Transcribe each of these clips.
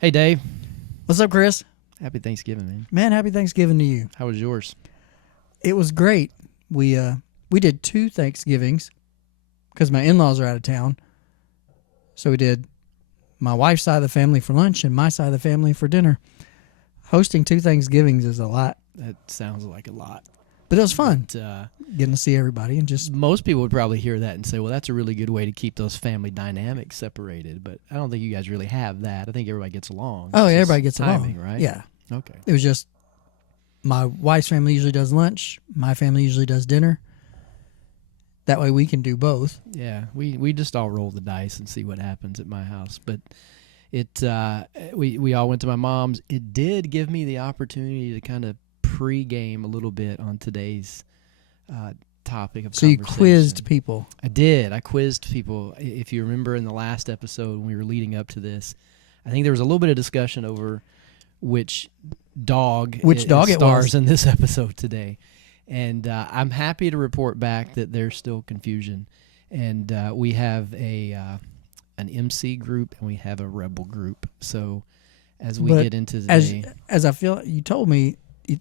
Hey, Dave. What's up, Chris? Happy Thanksgiving, man. Man, happy Thanksgiving to you. How was yours? It was great. We did 2 Thanksgivings because my in-laws are out of town. So we did my wife's side of the family for lunch and my side of the family for dinner. Hosting 2 Thanksgivings is a lot, That sounds like a lot. but it was fun But, getting to see everybody and just most people would probably hear that and say, well, that's a really good way to keep those family dynamics separated. But I don't think you guys really have that. I think everybody gets along. oh, It's yeah, just everybody gets timing, along, right? Yeah, Okay. it was just my wife's family usually does lunch, my family usually does dinner. That way we can do both. Yeah, we just all roll the dice and see what happens at my house. But we all went to my mom's. It did give me the opportunity to kind of pre-game a little bit on today's topic of So you conversation. quizzed people. I did. I quizzed people. If you remember in the last episode when we were leading up to this, I think there was a little bit of discussion over which dog Which dog it stars was. in this episode today. And I'm happy to report back that there's still confusion. And we have an MC group and we have a rebel group. So as we But get into the as I feel, you told me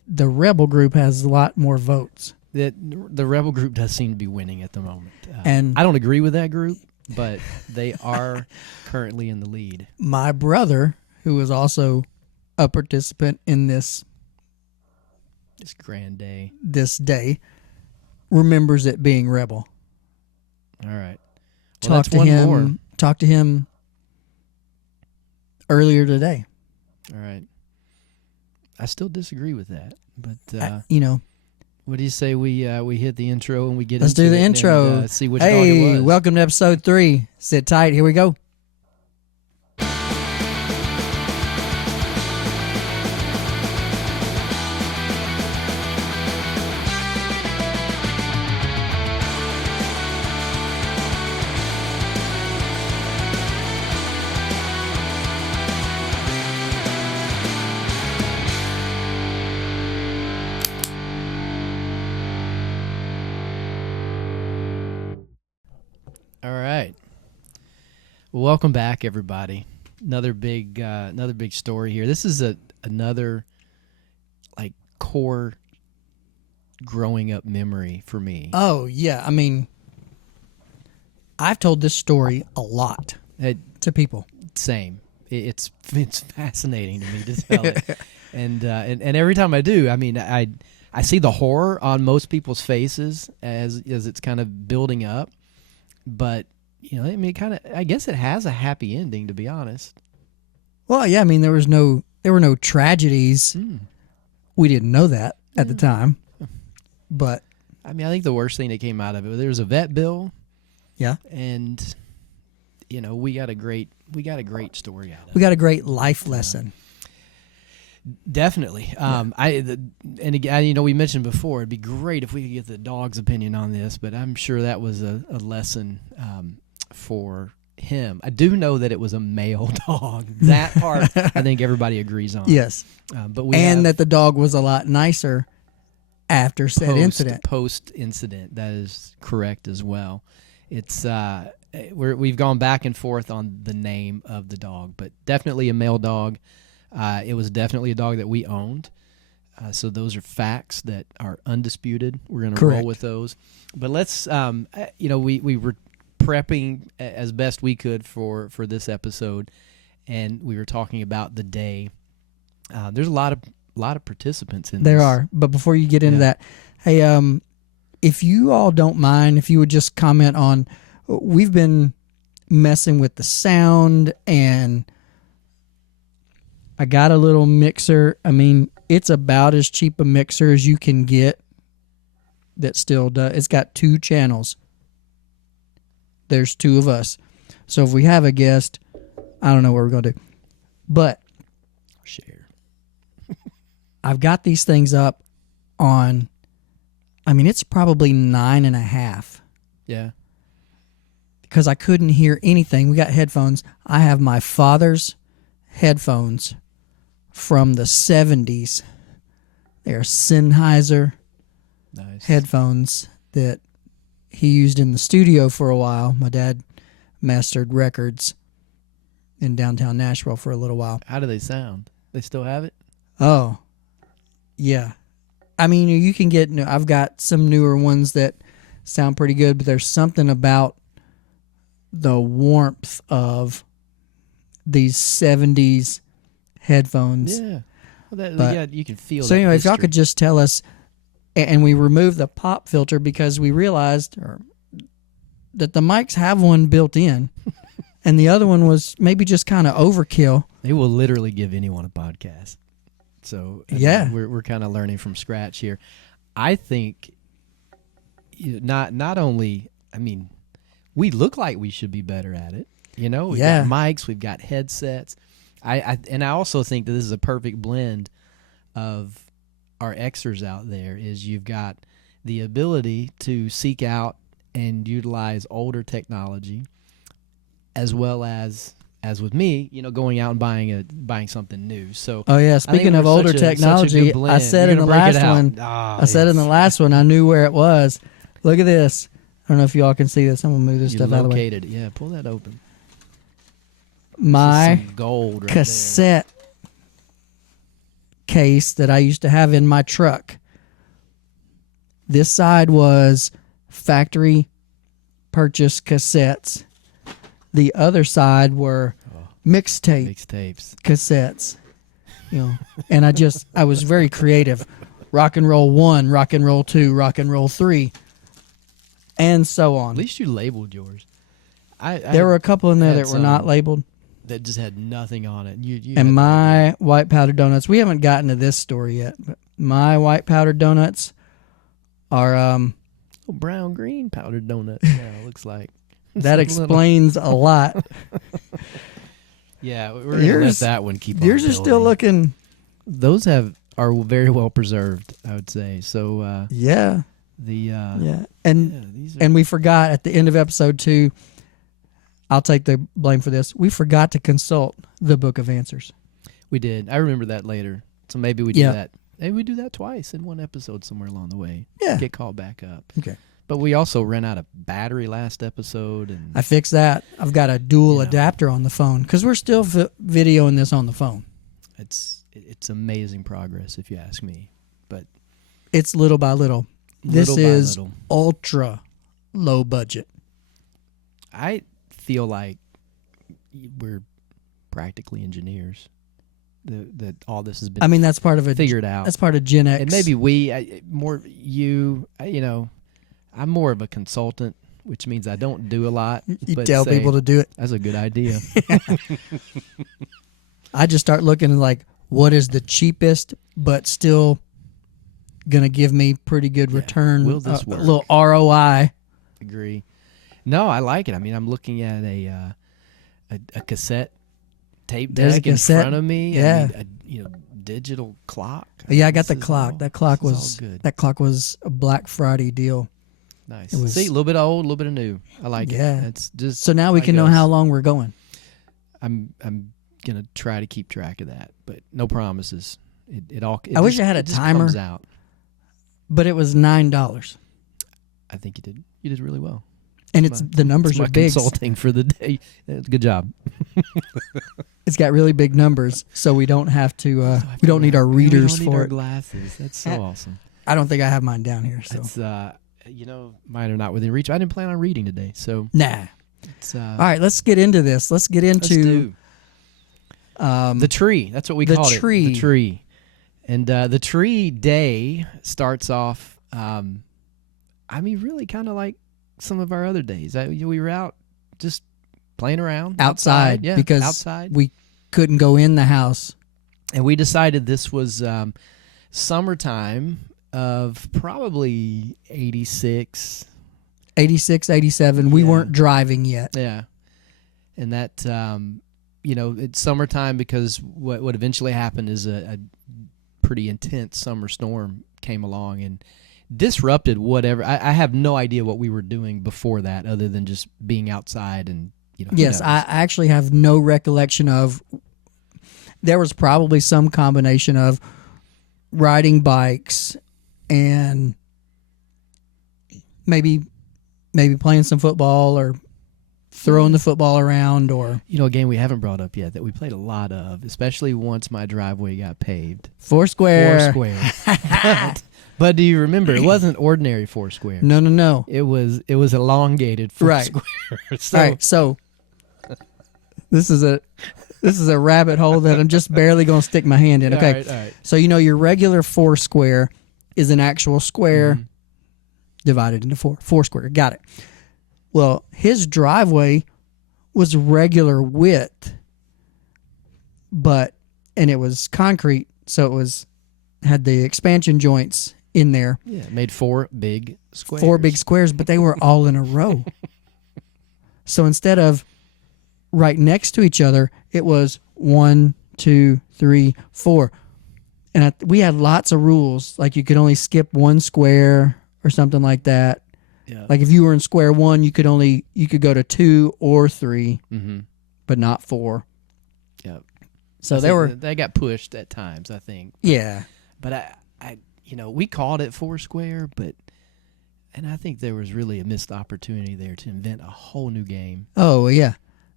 the rebel group has a lot more votes. that the rebel group does seem to be winning at the moment. And I don't agree with that group, but they are currently in the lead. my brother, who is also a participant in this It's grand day. day, remembers it being rebel. All right. Well, Talked that's to one him. more. Talked to him earlier today. All right. I still disagree with that, but what do you say we hit the intro and we get Let's into do the it intro. and, see which dog it Hey, was. welcome to episode 3. Sit tight. Here we go. All right. Well, welcome back, everybody. Another big story here. This is another like core growing up memory for me. Oh, yeah. I mean, I've told this story a lot to people. Same. It's fascinating to me to tell it, and every time I do, I mean, I see the horror on most people's faces as it's kind of building up, but I mean, I guess it has a happy ending, to be honest. Well, yeah, I mean, there were no tragedies. We didn't know that at the time. But I mean, I think the worst thing that came out of it, there was a vet bill, yeah, and we got a great story out of it. we got a great life lesson. Definitely. And again, we mentioned before, it'd be great if we could get the dog's opinion on this, but I'm sure that was a lesson for him. I do know that it was a male dog. That part, I think everybody agrees on. Yes. But that the dog was a lot nicer after said incident. Post-incident, that is correct as well. It's we've gone back and forth on the name of the dog, but definitely a male dog. It was definitely a dog that we owned. So those are facts that are undisputed. We're going to roll with those. But let's, we were prepping as best we could for this episode, and we were talking about the day. There's a lot of participants in this. There are. But before you get into that, hey, if you all don't mind, if you would just comment on, we've been messing with the sound, and I got a little mixer. I mean, it's about as cheap a mixer as you can get that still does. It's got 2 channels. There's 2 of us. So if we have a guest, I don't know what we're going to do. But Share. I've got these things up on, I mean, it's probably 9.5. Yeah. Because I couldn't hear anything. We got headphones. I have my father's headphones from the 70s. They're Sennheiser Nice. headphones that he used in the studio for a while. My dad mastered records in downtown Nashville for a little while. How do they sound? They still have it? Oh, yeah. I mean, you can get. I've got some newer ones that sound pretty good, but there's something about the warmth of these 70s headphones. Yeah. Well, But- yeah, you can feel. So that anyway, if y'all history. could just tell us, and we removed the pop filter because we realized that the mics have one built in, and the other one was maybe just kind of overkill. They will literally give anyone a podcast. So I mean, Yeah. we're kind of learning from scratch here. I think not only, I mean, we look like we should be better at it. You know, we've Yeah. got mics, we've got headsets. I also think that this is a perfect blend of our Xers out there. Is you've got the ability to seek out and utilize older technology, as well as with me, going out and buying something new. So Oh yeah, I think speaking of we're older such a technology, good blend. I said You're in the gonna break it last out. one. Ah, I said in the yes. last one, I knew where it was. Look at this. I don't know if y'all can see this. I'm gonna move this You stuff out of the way. located it. Yeah, pull that open. This is My some gold right cassette case that I used to have in my truck. This side was factory purchased cassettes. The other side were there. mixtape Mixtapes. cassettes. And I was very creative. Rock and roll 1, rock and roll 2, rock and roll 3, and so on. At least you labeled yours. There were a couple in there had that were not some labeled. that just had nothing on it. You had And no idea. my white powdered donuts, we haven't gotten to this story yet, but my white powdered donuts are Oh, brown green powdered donut. Yeah, it looks like that It's a little- explains a lot. Yeah, we're gonna let Yours- that one keep. on Yours are still building. looking, Those are very well preserved, I would say. So yeah, yeah, and these are, and we forgot at the end of episode 2. I'll take the blame for this. We forgot to consult the Book of Answers. we did. I remember that later. So maybe we do Yeah. that. Maybe we do that twice in one episode somewhere along the way. Yeah. Get called back up. Okay. But we also ran out of battery last episode, and I fixed that. I've got a dual You know. adapter on the phone because we're still videoing this on the phone. it's amazing progress if you ask me. But It's little by little. This little by is little. ultra low budget. I feel like we're practically engineers. That all this has been I mean, that's part of it. figured out. That's part of Gen X. And maybe more you. I'm more of a consultant, which means I don't do a lot. you but tell say, people to do it. That's a good idea. I just start looking at like what is the cheapest, but still gonna give me pretty good return. Will this a work? little ROI. Agree. No, I like it. I mean, I'm looking at a cassette tape There's a deck in cassette, front of me. yeah. I mean, digital clock. Yeah, I got This the is clock. all- That clock this is was all good. that clock was a Black Friday deal. Nice. it was- See, a little bit of old, a little bit of new. I like Yeah. it. It's just So now we how it can know goes. how long we're going. I'm gonna try to keep track of that, but no promises. It all. It I wish just- I had a it just timer. Comes out. But it was $9, I think you did. You did really well. and it's the numbers It's my are big. consulting for the day. Good job. It's got really big numbers, so we don't have to. We don't need our We don't readers need for our it. Glasses. That's so awesome. I don't think I have mine down here. So It's mine are not within reach. I didn't plan on reading today, so nah. it's All right, let's get into this. Let's get let's into do. The tree. That's what we the call tree. it. The tree. And the tree day starts off, really kind of like some of our other days. We were out just playing around. outside Yeah, because outside. we couldn't go in the house. And we decided this was summertime of probably 86. 86, 87. We Yeah. weren't driving yet. Yeah. And that, it's summertime because what eventually happened is a pretty intense summer storm came along and disrupted whatever. I have no idea what we were doing before that other than just being outside and, who Yes, knows? I actually have no recollection of. There was probably some combination of riding bikes and maybe playing some football or throwing the football around, or You know, a game we haven't brought up yet that we played a lot of, especially once my driveway got paved. Foursquare. Foursquare. But do you remember? It wasn't ordinary Foursquare. No. It was elongated Right. Foursquare. So, All right, so this is a rabbit hole that I'm just barely going to stick my hand in. Okay, All right. so your regular Foursquare is an actual square divided into four. Foursquare, got it. Well, his driveway was regular width, and it was concrete, so it had the expansion joints in there. Yeah, it made 4 big squares. 4 big squares, but they were all in a row. So instead of right next to each other, it was 1, 2, 3, 4. And we had lots of rules, like you could only skip 1 square or something like that. Yeah. Like if you were in square 1, you could go to 2 or 3, but not 4. Yeah. So they got pushed at times, I think. Yeah. But I we called it Foursquare, and I think there was really a missed opportunity there to invent a whole new game. Oh yeah,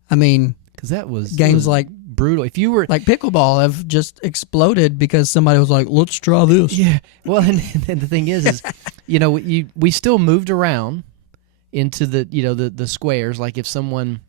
I mean, because that was games like brutal. If you were like pickleball have just exploded because somebody was like, "Let's try this." Yeah. Well, and the thing is we still moved around into the squares. Like if someone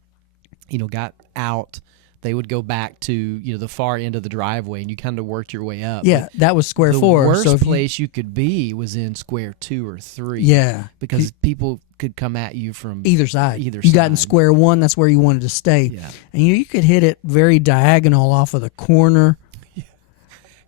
got out, they would go back to the far end of the driveway, and you kind of worked your way up. Yeah, that was square 4. The worst so place you could be was in square 2 or 3. Yeah, because people could come at you from either side. You got in square 1, that's where you wanted to stay. Yeah. And you could hit it very diagonal off of the corner. Yeah.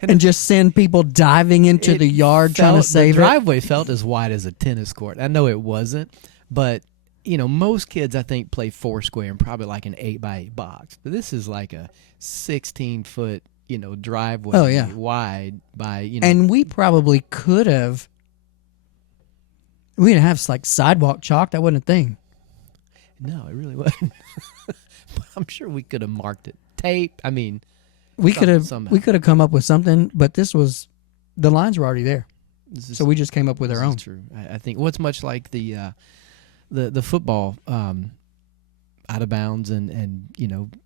And just send people diving into the yard trying to save the driveway felt as wide as a tennis court. I know it wasn't, but most kids I think play Foursquare in probably like an 8x8 box. But this is like a 16-foot driveway wide by And we probably could have. We didn't have like sidewalk chalk. That wasn't a thing. No, it really wasn't. But I'm sure we could have marked it. Tape. I mean, we could have come up with something, but the lines were already there. So we just came up with our own. True. I think what's much like the football out of bounds and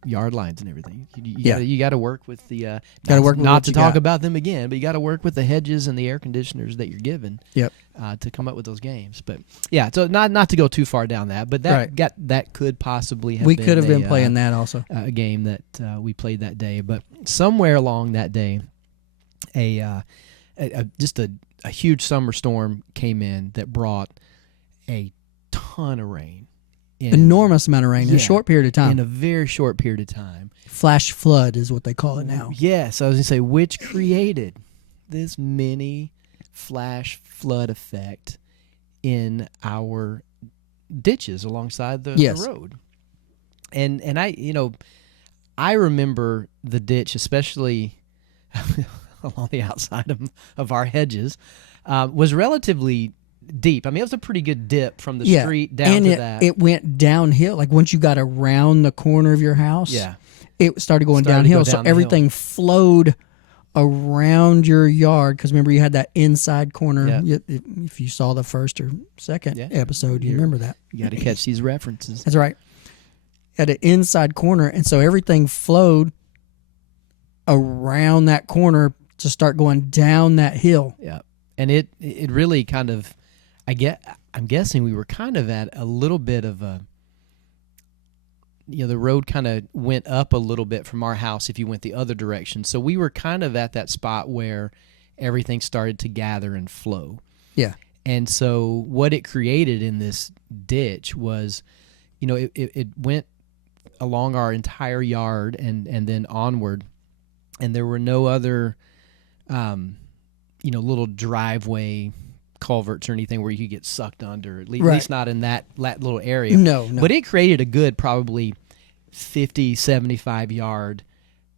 yard lines and everything. You got to work with the not to talk about them again, but you got to work with the hedges and the air conditioners that you're given. Yep. To come up with those games. But yeah, so not to go too far down that, but that could possibly have could have been playing that also. A game that we played that day, but somewhere along that day just a huge summer storm came in that brought a ton of rain. Enormous amount of rain in a short period of time. In a very short period of time. Flash flood is what they call it now. Yes, I was going to say, which created this mini flash flood effect in our ditches alongside the road. And I remember the ditch, especially along the outside of our hedges, was relatively deep. I mean, it was a pretty good dip from the street down to that. It went downhill. Like once you got around the corner of your house, it started going downhill. So everything flowed around your yard. Because remember, you had that inside corner. Yeah. If you saw the first or second episode, you remember that. You got to catch these references. That's right. Had an inside corner, and so everything flowed around that corner to start going down that hill. Yeah, and it really kind of. I'm guessing we were kind of at a little bit of a, the road kind of went up a little bit from our house if you went the other direction. So we were kind of at that spot where everything started to gather and flow. Yeah. And so what it created in this ditch was, it went along our entire yard and then onward, and there were no other, little driveway culverts or anything where you could get sucked under, at least not in that little area. No. But it created a good probably 50, 75 yard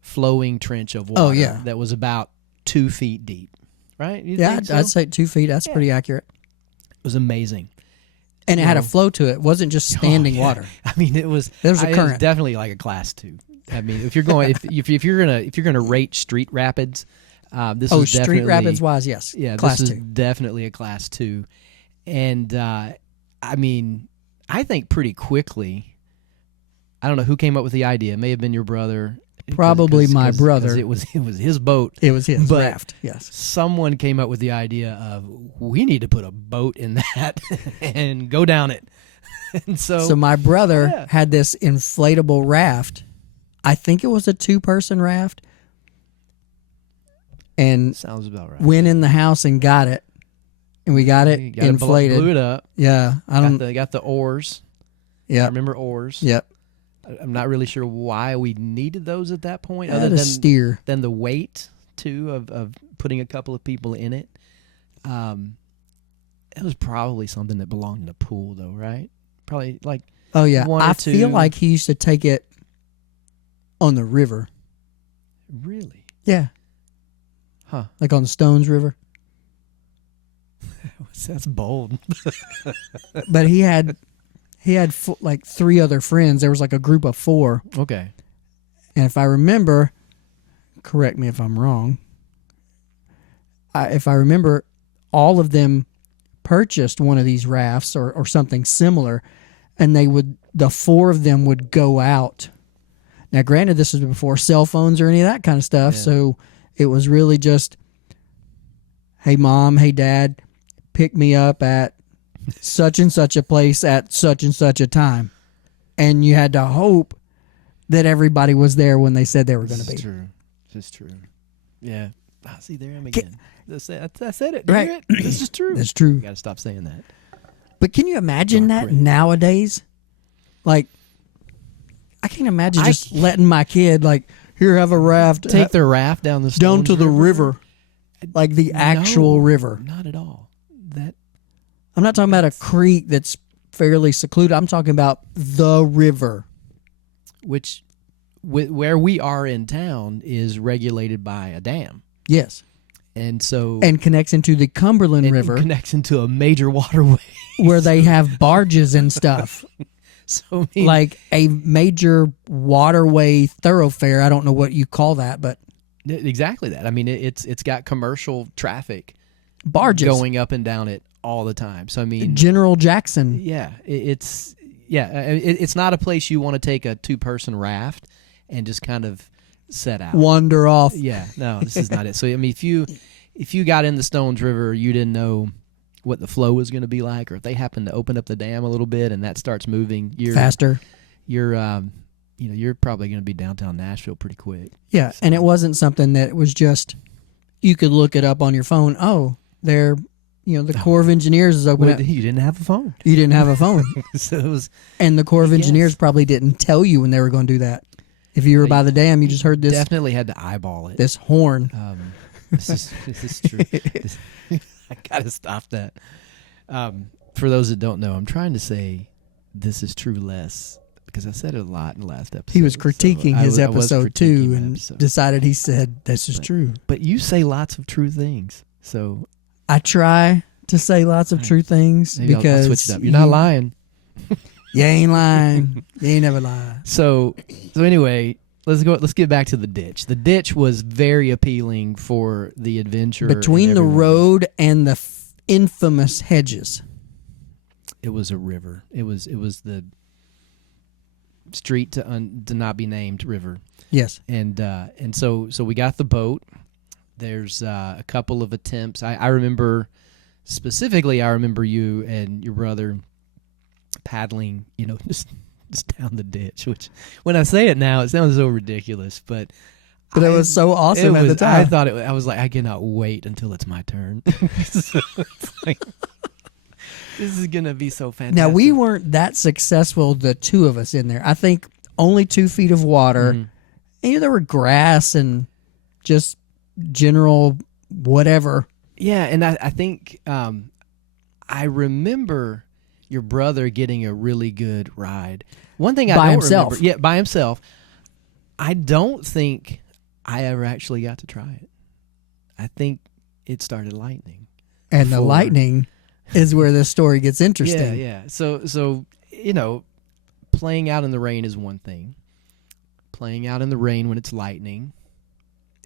flowing trench of water that was about 2 feet deep, right? I'd say 2 feet. That's pretty accurate. It was amazing. And it had a flow to it. It wasn't just standing water. I mean, there was a current. It was definitely like a class 2. I mean, if you're going, if you're gonna rate Street Rapids, this is definitely, Street Rapids wise, yes. Yeah, class this 2. is definitely a class 2, and I mean, I think pretty quickly I don't know who came up with the idea. It may have been your brother. Probably my brother. 'cause it was his boat. It was his But raft, yes. someone came up with the idea of, we need to put a boat in that and go down it. And So my brother Yeah. had this inflatable raft. I think it was a 2-person raft. And sounds about right. went in the house and got it. And we got it You gotta inflated. blew it up. Yeah, I don't. Got the oars. I Yeah, remember oars. yep. I'm not really sure why we needed those at that point, Had other to steer. than the weight too of putting a couple of people in it. It was probably something that belonged in a pool, though, right? Probably like Oh yeah, one or I feel two. like he used to take it on the river. really, Yeah, huh? like on the Stones River. That's bold. But he had like 3 other friends. There was like a group of 4. Okay. And if I remember, correct me if I'm wrong, if I remember, all of them purchased one of these rafts or something similar, and the 4 of them would go out. Now, granted, this was before cell phones or any of that kind of stuff, Yeah. so it was really just, hey, Mom, hey, Dad, pick me up at such and such a place at such and such a time. And you had to hope that everybody was there when they said they were going to be. This is true. This is true. Yeah. I see. There I am again. I said it. You Right. hear it? This is true. That's true. You got to stop saying that. But can you imagine Dark that red. nowadays? Like, I can't imagine I just letting my kid, like, here, have a raft. Take the raft down the down Stones to the river. Like the actual No, river. Not at all. That I'm not talking about a creek that's fairly secluded. I'm talking about the river. which where we are in town is regulated by a dam, Yes. and so And connects into the Cumberland it River connects into a major waterway. where they have barges and stuff. So I mean, Like a major waterway thoroughfare. I don't know what you call that, but exactly that. I mean, it's got commercial traffic barges. going up and down it all the time. So I mean, General Jackson. yeah, it's not a place you want to take a 2-person raft and just kind of set out. Wander off. Yeah, no, this is not it. So I mean, if you got in the Stones River, you didn't know what the flow was going to be like, or if they happen to open up the dam a little bit and that starts moving, Faster. you're probably going to be downtown Nashville pretty quick. Yeah, and it wasn't something that was just you could look it up on your phone. Oh, they're the Corps of Engineers is open. Well, you didn't have a phone, You didn't have a phone, so it was and the Corps of Yes. Engineers probably didn't tell you when they were going to do that. If you were by the dam, you just heard this definitely had to eyeball it. this horn. This is true. I gotta stop that. For those that don't know, I'm trying to say this is true less because I said it a lot in the last episode. He was critiquing his I was episode critiquing too, my and episode. decided he said this is true. But you say lots of true things, so I try to say lots of true things maybe because I'll switch it up. You're not lying. You ain't lying. You ain't never lie. So anyway, let's get back to the ditch. The ditch was very appealing for the adventure. Between and the everyone. road and the infamous hedges. It was a river. It was the street to not be named river. Yes. And so we got the boat. There's a couple of attempts. I remember specifically. I remember you and your brother paddling. Just down the ditch. Which, when I say it now, it sounds so ridiculous, but But it was so awesome at the time. I thought I was like, I cannot wait until it's my turn. So it's like, this is gonna be so fantastic. Now, we weren't that successful, the 2 of us in there. I think only 2 feet of water. Mhm. And there were grass and just general whatever. Yeah, and I think I remember your brother getting a really good ride. One thing I By don't himself. remember, by himself. I don't think I ever actually got to try it. I think it started lightning. And the Before. lightning is where this story gets interesting. Yeah. So playing out in the rain is one thing. Playing out in the rain when it's lightning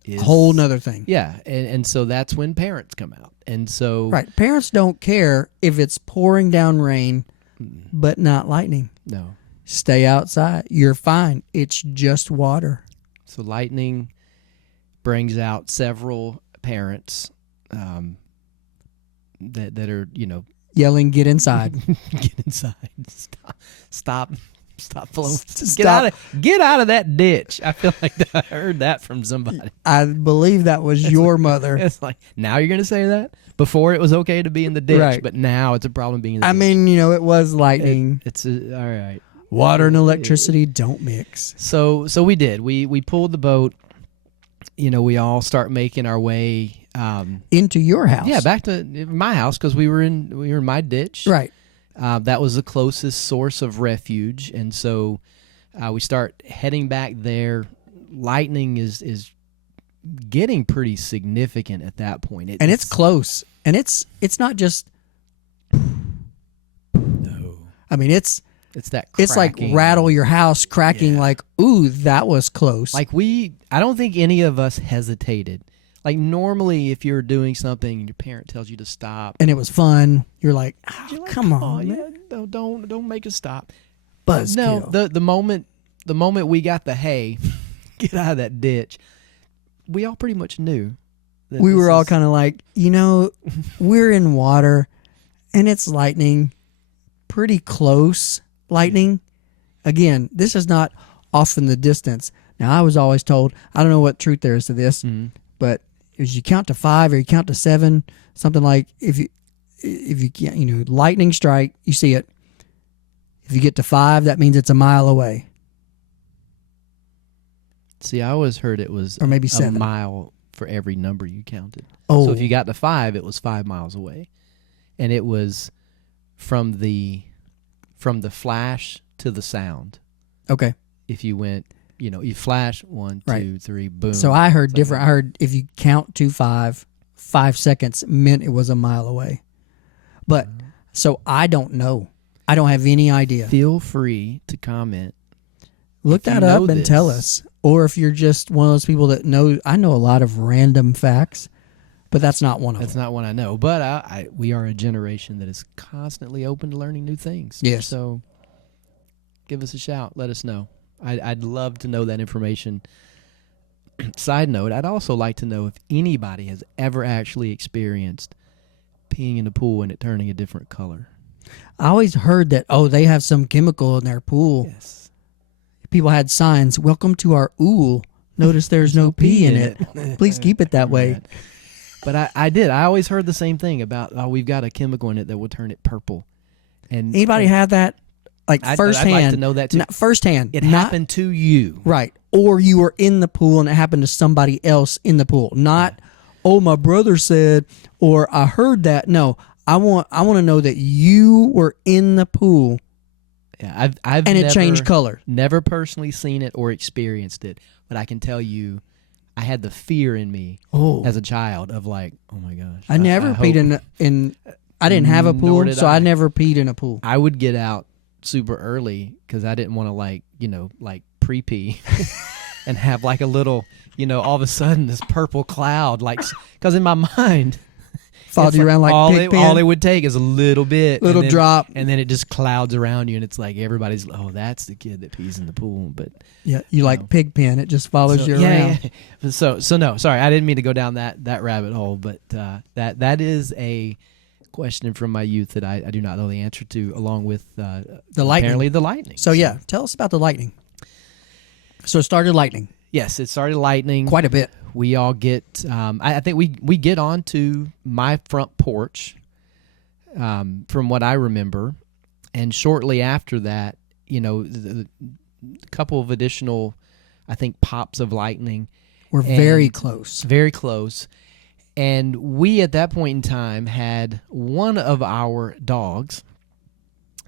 is A whole nother thing. Yeah, and so that's when parents come out. And so Right. Parents don't care if it's pouring down rain, but not lightning. no. stay outside. You're fine. It's just water. So lightning brings out several parents that are, Yelling, get inside. get inside. Stop flowing. Stop. Get out of that ditch. I feel like I heard that from somebody. I believe that was your mother. It's like, now you're going to say that? Before it was okay to be in the ditch, Right. but now it's a problem being in the I ditch. mean, it was lightning. All right. Water and electricity don't mix. So we did. We pulled the boat. We all start making our way Into your house. yeah, back to my house because we were in my ditch. Right. That was the closest source of refuge, and so we start heading back there. Lightning is getting pretty significant at that point. And it's close. And it's not just no. I mean, it's that it's like cracking. rattle your house cracking Yeah. like, ooh, that was close. Like I don't think any of us hesitated. Like normally, if you're doing something and your parent tells you to stop, and it was fun. You're like, you're like, come on, man. yeah, no, don't make us stop. Buzzkill. No, the moment we got the hey, get out of that ditch, we all pretty much knew. That We this were all is- kind of like, we're in water and it's lightning, pretty close lightning. Again, this is not off in the distance. Now, I was always told, I don't know what truth there is to this, Mhm. but as you count to 5 or you count to 7, something like if you can't, lightning strike, you see it. If you get to 5, that means it's a mile away. See, I always heard it was Or maybe a 7. mile for every number you counted. Oh, So if you got to 5, it was 5 miles away, and it was from the flash to the sound. okay. If you went, you flash 1, Right. 2, 3, boom. So I heard It's like different. a- I heard if you count to 5 seconds meant it was a mile away. But so I don't know. I don't have any idea. Feel free to comment. Look if you that know up and this. tell us. Or if you're just one of those people that know, I know a lot of random facts, but that's not one of That's them. not one I know, but we are a generation that is constantly open to learning new things. Yes. So give us a shout. Let us know. I'd love to know that information. Side note, I'd also like to know if anybody has ever actually experienced peeing in the pool and it turning a different color. I always heard that, they have some chemical in their pool. Yes. People had signs, welcome to our ool. Notice there's no pee in it. Please keep it that way. But I did. I always heard the same thing about, we've got a chemical in it that will turn it purple. And Anybody have that? Like I'd firsthand. like to know that too. Not firsthand. It not- happened to you. Right. Or you were in the pool and it happened to somebody else in the pool. Not, my brother said, or I heard that. No, I want to know that you were in the pool Yeah, I've and it never, changed color. Never personally seen it or experienced it, but I can tell you, I had the fear in me Oh, as a child of like, oh my gosh. I never peed in. I didn't have a Nor pool, did so I I. never peed in a pool. I would get out super early because I didn't want to like pre-pee and have like a little, all of a sudden this purple cloud, like, because in my mind, Followed it's you around like all Pigpen. all it would take is a little bit, Little and then, drop. and then it just clouds around you, and it's like everybody's, that's the kid that pees in the pool, but. Yeah, you like Pigpen. It just follows So, you around. yeah. So no, sorry, I didn't mean to go down that rabbit hole, but that is a question from my youth that I do not know the answer to, along with The lightning. apparently the lightning. So yeah, tell us about the lightning. So it started lightning yes, it started lightning. quite a bit. We all get. I think we get onto my front porch, from what I remember, and shortly after that, the couple of additional, I think, pops of lightning. We're very And- close. Very close. And we, at that point in time, had one of our dogs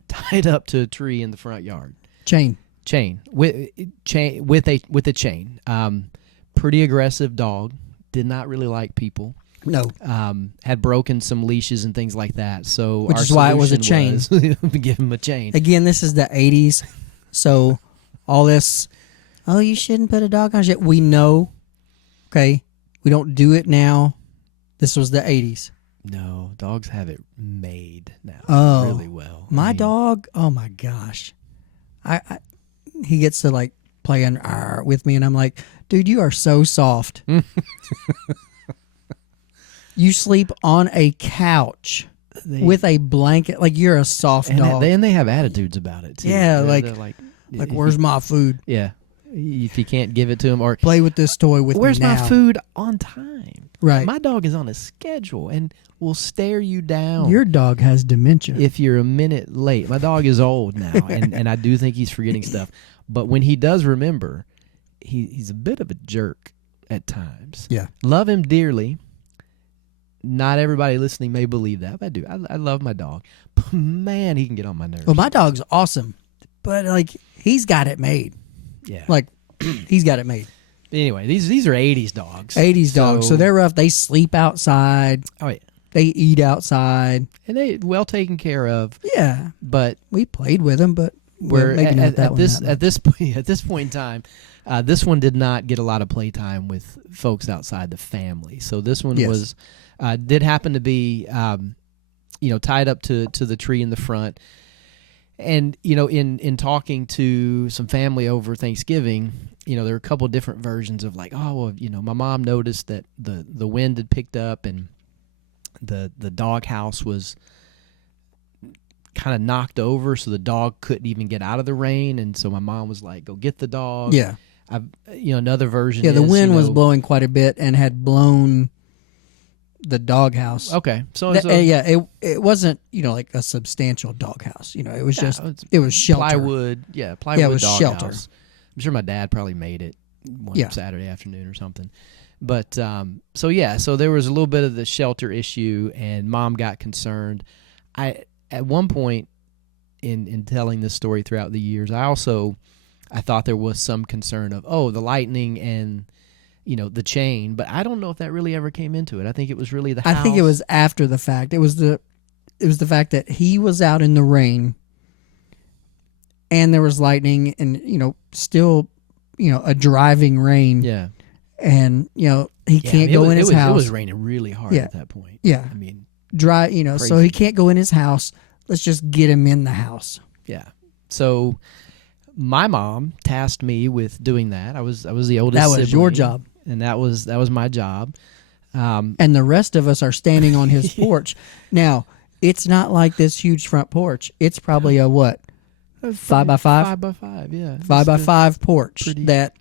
tied up to a tree in the front yard. Chain. Chain with a chain. Pretty aggressive dog. Did not really like people. No. Had broken some leashes and things like that. So Which our is why it was a solution was give him a chain. Again, this is the 80s. So all this, you shouldn't put a dog on shit. We know. Okay. We don't do it now. This was the 80s. No, dogs have it made now Oh. really well. My I mean, dog, oh my gosh. he gets to like playing with me, and I'm like, dude, you are so soft. You sleep on a couch with a blanket. Like, you're a soft dog. And they have attitudes about it too. Yeah, they're like where's my food? Yeah, if you can't give it to him, or play with this toy with where's me now. my food on time? Right. My dog is on a schedule and will stare you down. Your dog has dementia. If you're a minute late. My dog is old now, and I do think he's forgetting stuff. But when he does remember, he's a bit of a jerk at times. Yeah. Love him dearly. Not everybody listening may believe that, but I do. I love my dog. But man, he can get on my nerves. Well, my dog's awesome, but like, he's got it made. Yeah. Like, he's got it made. Anyway, these are 80s dogs. 80s dogs, so they're rough. They sleep outside. Oh yeah. They eat outside. And they well taken care of. Yeah, But we played with them, but we're making at this point in time, this one did not get a lot of playtime with folks outside the family. So this one was did happen to be tied up to the tree in the front. And in talking to some family over Thanksgiving, there are a couple of different versions of like, oh well, my mom noticed that the wind had picked up and the dog house was kind of knocked over, so the dog couldn't even get out of the rain, and so my mom was like, go get the dog. Yeah. Another version the is, wind was blowing quite a bit and had blown the doghouse. Okay. So it wasn't, like a substantial doghouse. It was just it was shelter. Plywood. Yeah, plywood. Yeah, it was dog shelter. House. I'm sure my dad probably made it one Saturday afternoon or something. But so there was a little bit of the shelter issue, and Mom got concerned. At one point in telling this story throughout the years, I thought there was some concern of the lightning and the chain, but I don't know if that really ever came into it. I think it was really the house. I think it was after the fact. It was the fact that he was out in the rain, and there was lightning, and still a driving rain. Yeah. And he can't go in his house. It was raining really hard at that point. Yeah. I mean, dry. So he can't go in his house. Let's just get him in the house. Yeah. So my mom tasked me with doing that. I was the oldest. That was sibling, your job, and that was my job. And the rest of us are standing on his porch. Now, it's not like this huge front porch. It's probably a what? 5x5? 5x5, yeah. 5x5 porch that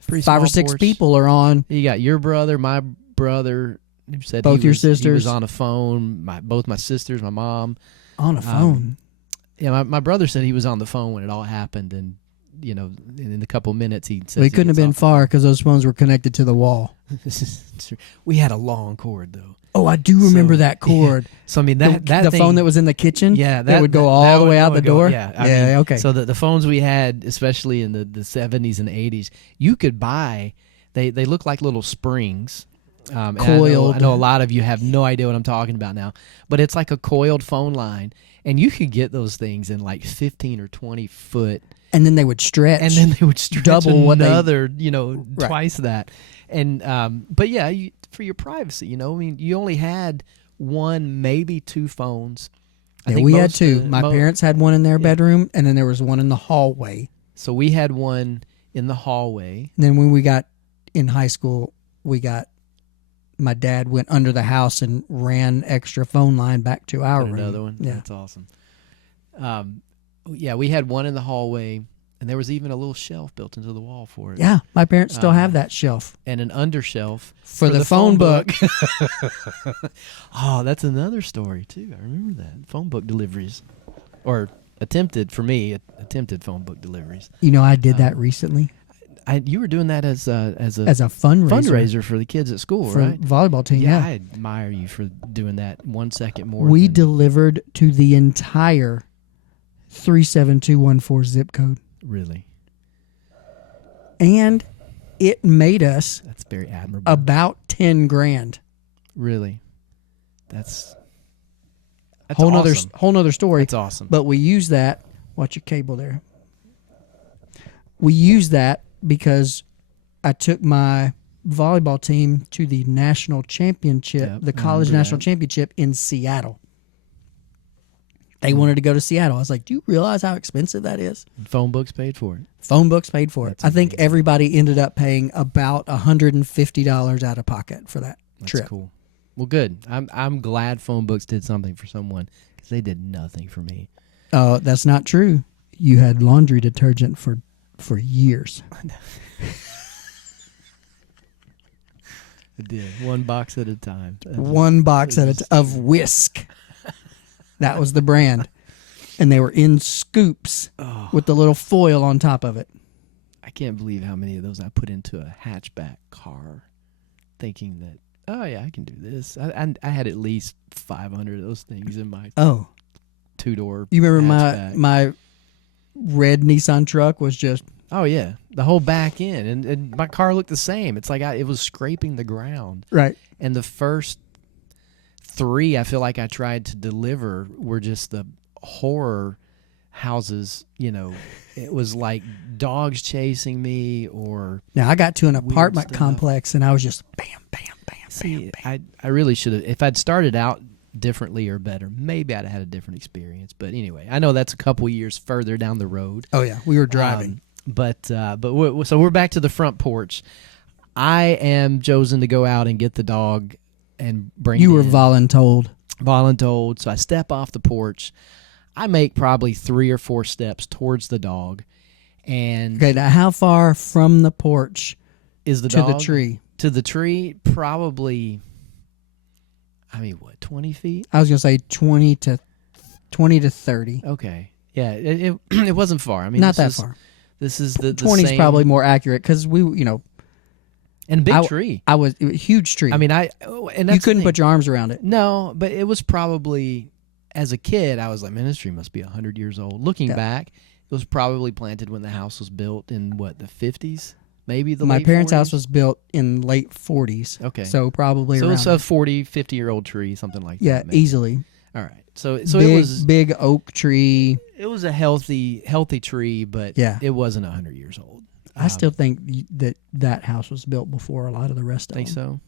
5 or 6 people are on. You got your brother, my brother. Who said both your sisters. He was on a phone. Both my sisters, my mom. On a phone. My brother said he was on the phone when it all happened, and in a couple minutes he said he couldn't have been far because those phones were connected to the wall. We had a long cord though. Oh, I do remember that cord. Yeah. So I mean that the thing, phone that was in the kitchen. Yeah, that would go all the way out the door. Yeah, okay. So the phones we had, especially in the 70s and 80s, you could buy. They look like little springs. Coiled. I know a lot of you have no idea what I'm talking about now, but it's like a coiled phone line, and you could get those things in like 15 or 20 foot. And then they would stretch. And then they would stretch double another, right. twice that. And but yeah, for your privacy, I mean, you only had one, maybe 2 phones. We had 2. My parents had one in their bedroom, and then there was one in the hallway. So we had one in the hallway. And then when we got in high school, my dad went under the house and ran extra phone line back to our room. Another one. Yeah. That's awesome. We had one in the hallway, and there was even a little shelf built into the wall for it. Yeah, my parents still have that shelf. And an undershelf for the phone book. Oh, that's another story, too. I remember that. Phone book deliveries. Or attempted phone book deliveries. I did that recently. You were doing that as a fundraiser for the kids at school, for right? Volleyball team. Yeah, I admire you for doing that 1 second more. We delivered to the entire 37214 zip code. Really? And it made us that's very admirable. About $10,000. Really? That's whole awesome. Whole nother story. That's awesome. But we use that. Watch your cable there. We use that because I took my volleyball team to the national championship, the college national championship in Seattle. They wanted to go to Seattle. I was like, do you realize how expensive that is? Phone books paid for it. Phone books paid for it. That's I think amazing. everybody ended up paying about $150 out of pocket for that That's trip. cool. Well, good. I'm glad phone books did something for someone because they did nothing for me. Oh, that's not true. You had laundry detergent for years. It did. One box at a time. One box of Whisk. That was the brand. And they were in scoops with the little foil on top of it. I can't believe how many of those I put into a hatchback car thinking that, oh, yeah, I can do this. I had at least 500 of those things in my Oh, two-door you remember hatchback. my red Nissan truck was just, Oh, yeah. The whole back end. And my car looked the same. It's like it was scraping the ground. right. And the first 3 I feel like I tried to deliver were just the horror houses. You know, it was like dogs chasing me or... Now, I got to an Weird apartment stuff. complex and I was just bam, bam, bam, See, bam, bam. I really should have... If I'd started out differently or better, maybe I'd have had a different experience. But anyway, I know that's a couple years further down the road. Oh, yeah. We were driving. So we're back to the front porch. I am chosen to go out and get the dog and bring You it were in. voluntold. So I step off the porch. I make probably 3 or 4 steps towards the dog. And Okay, now how far from the porch is the to dog the tree? To the tree, probably, 20 feet? I was going to say 20 to 30. Okay. Yeah, it wasn't far. I mean, Not this that is- far. This is the 20 is same, probably more accurate because and big tree. it was a huge tree. I mean, and that's you couldn't the put thing. your arms around it. No, but it was probably, as a kid, I was like, man, this tree must be 100 years old. Looking Yeah. back, it was probably planted when the house was built in, the 50s? Maybe the My late parents' 40s? house was built in late 40s. Okay. So probably So around it's a 40, 50-year-old tree, something like yeah, that. maybe. easily. All right. So big, it was big oak tree. it was a healthy tree, but Yeah. it wasn't 100 years old. I still think that house was built before a lot of the rest of think them. so.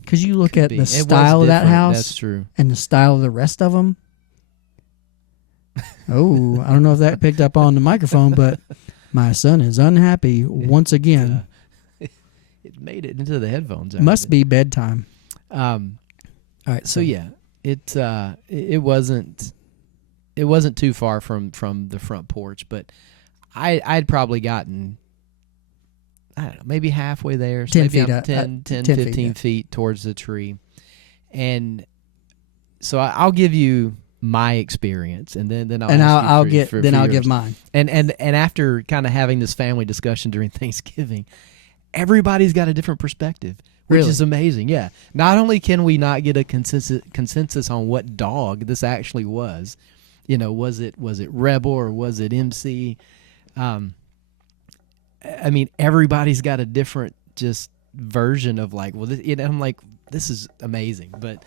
Because you look Could at be. the It was style of that different. house That's true. and the style of the rest of them. Oh, I don't know if that picked up on the microphone, but my son is unhappy once again. It made it into the headphones. Must be bedtime. All right, So yeah, it wasn't too far from the front porch, but I'd probably gotten, I don't know, maybe halfway there. So 10 maybe feet, I'm 10, 10 feet, 15 yeah. feet towards the tree. And so I'll give you my experience, and then I'll And ask you I'll for- get for- then for I'll yours. give mine. And after kind of having this family discussion during Thanksgiving, everybody's got a different perspective, which Really? is amazing. Yeah. Not only can we not get a consensus on what dog this actually was, was it Rebel or was it MC? I mean, everybody's got a different just version of like, well, I'm like, this is amazing. But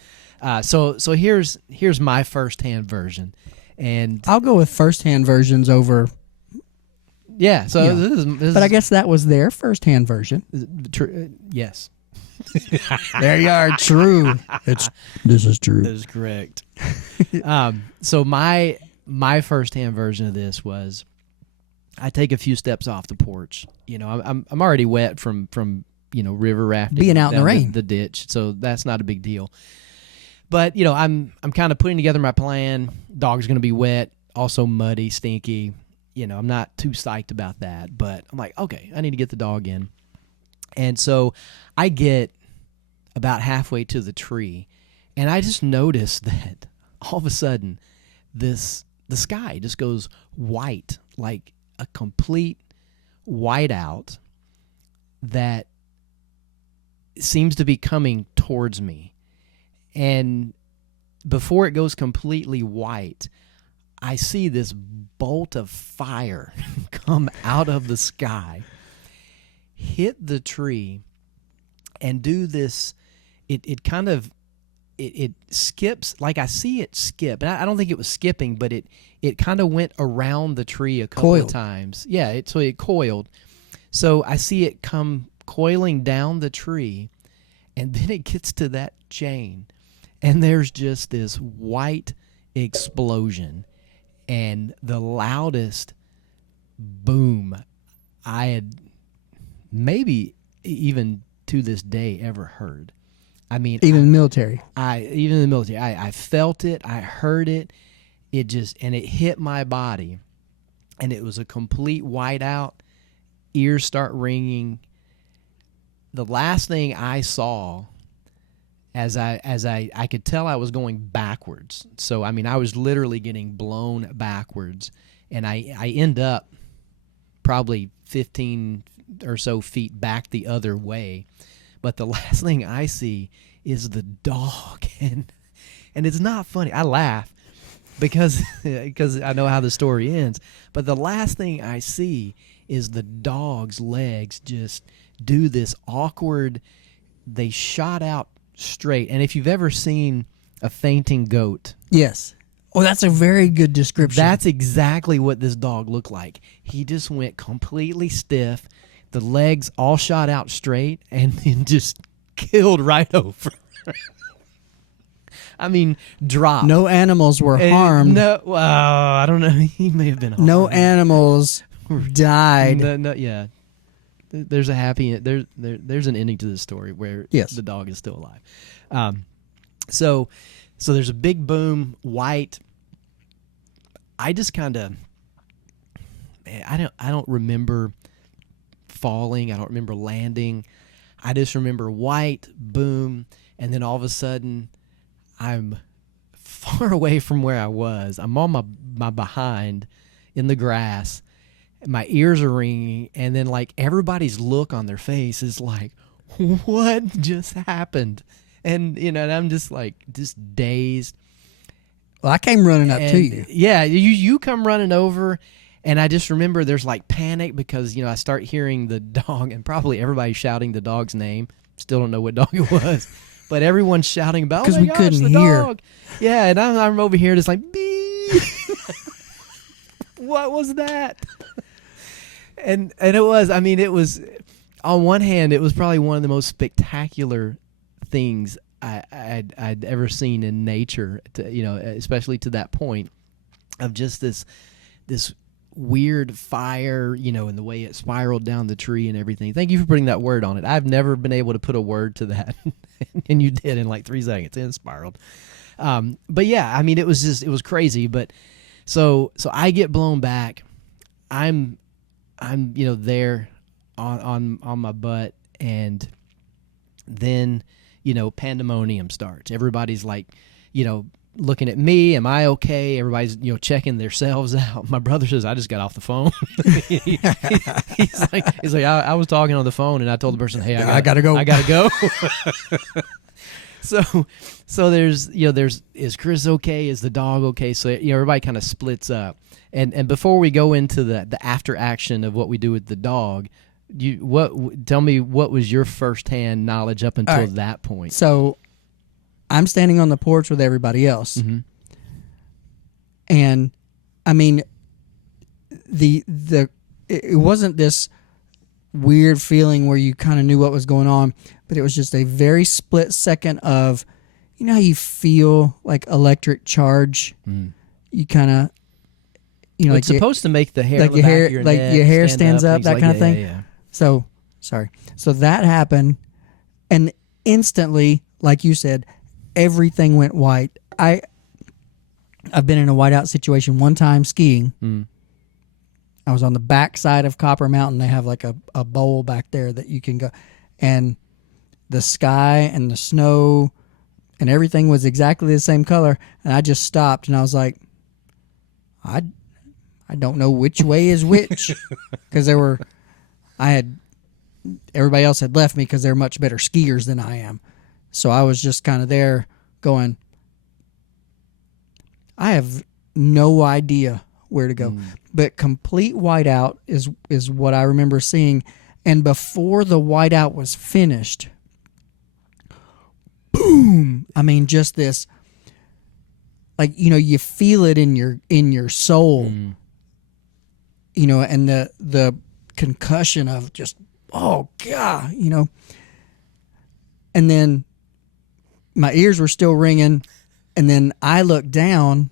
so here's my firsthand version, and I'll go with firsthand versions over, yeah. So Yeah. this is but I guess that was their firsthand version. yes. There you are. True. This is true. That is correct. So my firsthand version of this was, I take a few steps off the porch. I'm already wet from river rafting, Being out in the down rain. the ditch, so that's not a big deal. But I'm kind of putting together my plan. Dog's going to be wet, also muddy, stinky. I'm not too psyched about that, but I'm like, okay, I need to get the dog in. And so I get about halfway to the tree, and I just noticed that all of a sudden the sky just goes white, like a complete whiteout that seems to be coming towards me. And before it goes completely white, I see this bolt of fire come out of the sky, hit the tree, and do this. It kind of it skips, like I see it skip. And I don't think it was skipping, but it kind of went around the tree a couple of Coiled. times. Yeah, so it coiled. So I see it come coiling down the tree, and then it gets to that chain, and there's just this white explosion and the loudest boom I had maybe even to this day ever heard. I mean, Even in the military. even in the military, I felt it, I heard it, it hit my body, and it was a complete whiteout. Ears start ringing. The last thing I saw, as I could tell, I was going backwards. So I mean, I was literally getting blown backwards, and I end up probably 15 or so feet back the other way. But the last thing I see is the dog, and it's not funny. I laugh because I know how the story ends. But the last thing I see is the dog's legs just do this awkward. They shot out straight. And if you've ever seen a fainting goat, Yes. Oh, that's a very good description. that's exactly what this dog looked like. He just went completely stiff. The legs all shot out straight and then just killed right over. I mean, dropped. No animals were harmed. No, well, I don't know. He may have been harmed. No animals died. No, yeah. There's a happy. There's an ending to this story where Yes. the dog is still alive. So there's a big boom, white. I just kind of, I don't remember falling. I don't remember landing. I just remember white, boom, and then all of a sudden, I'm far away from where I was. I'm on my behind in the grass. My ears are ringing, and then like everybody's look on their face is like, "What just happened?" And and I'm just like dazed. Well, I came running up to And, you. Yeah, you come running over, and I just remember there's like panic because I start hearing the dog, and probably everybody shouting the dog's name. Still don't know what dog it was, but everyone's shouting about 'Cause oh my we gosh, couldn't the hear. dog. Yeah, and I'm over here just like beep. What was that? And it was. I mean, it was. On one hand, it was probably one of the most spectacular things I'd ever seen in nature, especially to that point of just this weird fire, and the way it spiraled down the tree and everything. Thank you for putting that word on it. I've never been able to put a word to that, and you did in like 3 seconds. And it spiraled. But yeah, I mean, it was crazy. But so I get blown back. I'm there on my butt, and then pandemonium starts. Everybody's like looking at me, am I okay? Everybody's checking themselves out. My brother says I just got off the phone. he's like I was talking on the phone, and I told the person, hey, I gotta go. So there's is Chris okay? Is the dog okay? So everybody kind of splits up. And before we go into the after action of what we do with the dog, tell me what was your firsthand knowledge up until right. that point? So I'm standing on the porch with everybody else. Mm-hmm. And I mean, it wasn't this weird feeling where you kind of knew what was going on, but it was just a very split second of, how you feel like electric charge. Mm. You kind of, like it's supposed to make the hair, like on the your back hair, of your like neck your hair stand stands up, things that like kind of thing. Yeah. So that happened, and instantly, like you said, everything went white. I've been in a whiteout situation one time skiing. Mm. I was on the back side of Copper Mountain. They have like a bowl back there that you can go, and the sky and the snow and everything was exactly the same color. And I just stopped, and I was like, I don't know which way is which, because everybody else had left me because they're much better skiers than I am. So I was just kind of there going, I have no idea where to go. Mm. But complete whiteout is what I remember seeing. And before the whiteout was finished, boom! I mean, just this, like, you feel it in your soul, Mm. And the concussion of just, oh God, and then my ears were still ringing, and then I looked down,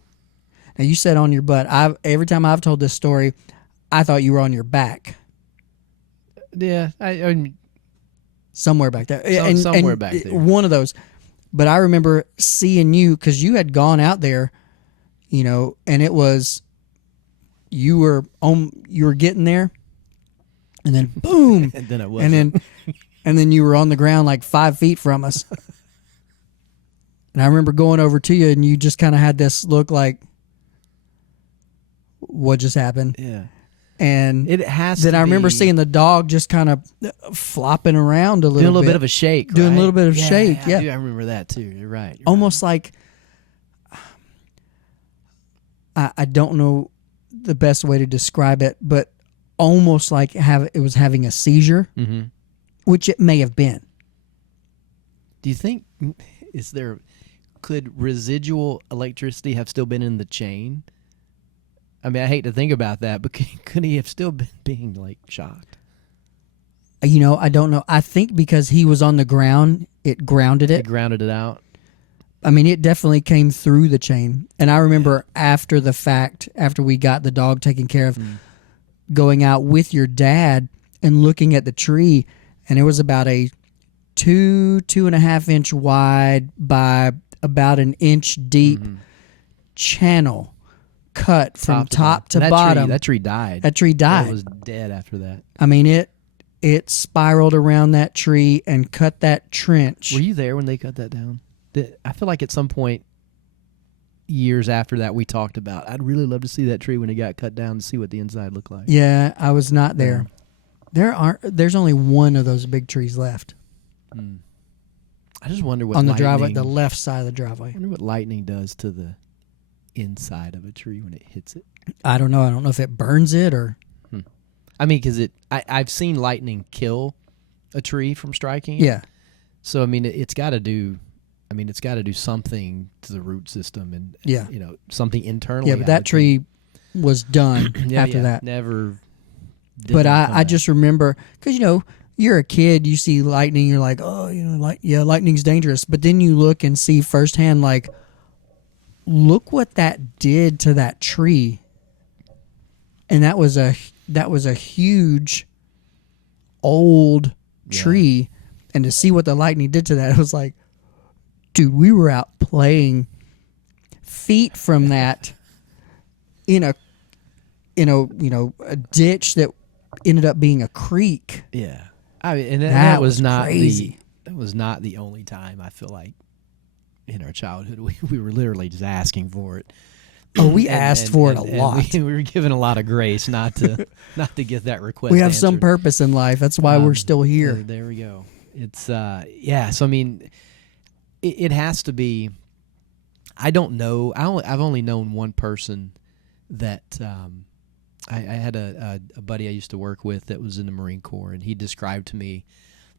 Now you said on your butt. Every time I've told this story, I thought you were on your back. Yeah, I Somewhere back there. Somewhere back there. One of those. But I remember seeing you because you had gone out there, and it was you were getting there, and then boom, and then it was, and then you were on the ground like 5 feet from us. And I remember going over to you, and you just kind of had this look like, what just happened? Yeah. And it has. Then I remember seeing the dog just kind of flopping around a little bit. Doing a little bit of a shake. Doing right? a little bit of shake, yeah. I remember that too. You're right. Almost like, I don't know the best way to describe it, but almost like it was having a seizure, which it may have been. Do you think, could residual electricity have still been in the chain? I mean, I hate to think about that, but could he have still been being like shocked? I don't know. I think because he was on the ground, it grounded it. It grounded it out. I mean, it definitely came through the chain. And I remember after the fact, after we got the dog taken care of, going out with your dad and looking at the tree, and it was about a 2.5 inch wide by about an inch deep channel cut from top to bottom. That tree died. That tree died. It was dead after that. I mean, it spiraled around that tree and cut that trench. Were you there when they cut that down? I feel like at some point, years after that, we talked about, I'd really love to see that tree when it got cut down to see what the inside looked like. Yeah, I was not there. There's only one of those big trees left. I just wonder what on the driveway, the left side of the driveway. I wonder what lightning does to the inside of a tree when it hits it. I don't know. I don't know if it burns it or. I mean, because I've seen lightning kill a tree from striking. Yeah. So I mean, it's got to do. I mean, it's got to do something to the root system and something internally. Yeah, but that tree was done after that. Never. But I just remember because you're a kid, you see lightning, you're like, oh, lightning's dangerous. But then you look and see firsthand, like, look what that did to that tree. And that was a huge old tree. And to see what the lightning did to that, it was like, dude, we were out playing feet from that in a ditch that ended up being a creek. Yeah. I mean, and that was not crazy. That was not the only time I feel like in our childhood we were literally just asking for it. Oh, we asked for it a lot. We were given a lot of grace not to get that request. We have answered. some purpose in life. That's why we're still here. There we go. It's So I mean, it has to be. I don't know. I've only known one person that. I had a buddy I used to work with that was in the Marine Corps, and he described to me